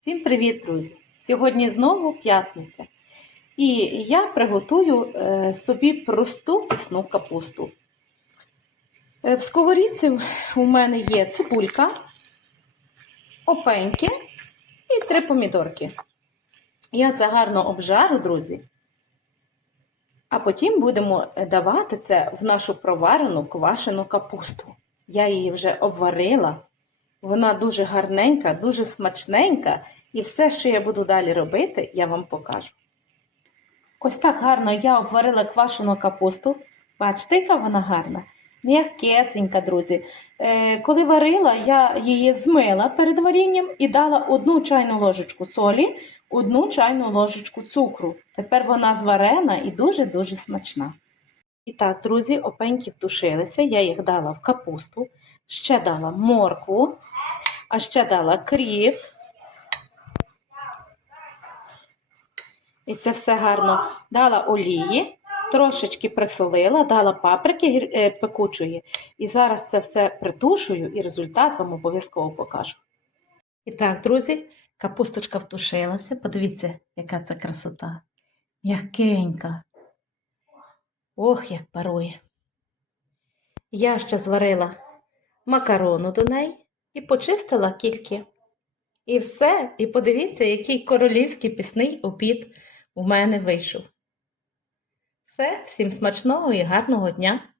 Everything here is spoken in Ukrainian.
Всім привіт, друзі! Сьогодні знову п'ятниця. І я приготую е, собі просту пісну капусту. Е, В сковорідці у мене є цибулька, опеньки і три помідорки. Я це гарно обжару, друзі. А потім будемо давати це в нашу проварену квашену капусту. Я її вже обварила. Вона дуже гарненька, дуже смачненька, і все, що я буду далі робити, я вам покажу. Ось так гарно я обварила квашену капусту. Бачите, яка вона гарна? М'якесенька, друзі. Е, коли варила, я її змила перед варінням і дала одну чайну ложечку солі, одну чайну ложечку цукру. Тепер вона зварена і дуже-дуже смачна. І так, друзі, опеньки втушилися, я їх дала в капусту, ще дала моркву, а ще дала кріп. І це все гарно дала олії, трошечки присолила, дала паприки е, пекучої. І зараз це все притушую і результат вам обов'язково покажу. І так, друзі, капусточка втушилася. Подивіться, яка це красота. М'якенька. Ох, як парує. Я ще зварила макарону до неї і почистила кільки. І все. І подивіться, який королівський пісний обід у мене вийшов. Все, всім смачного і гарного дня!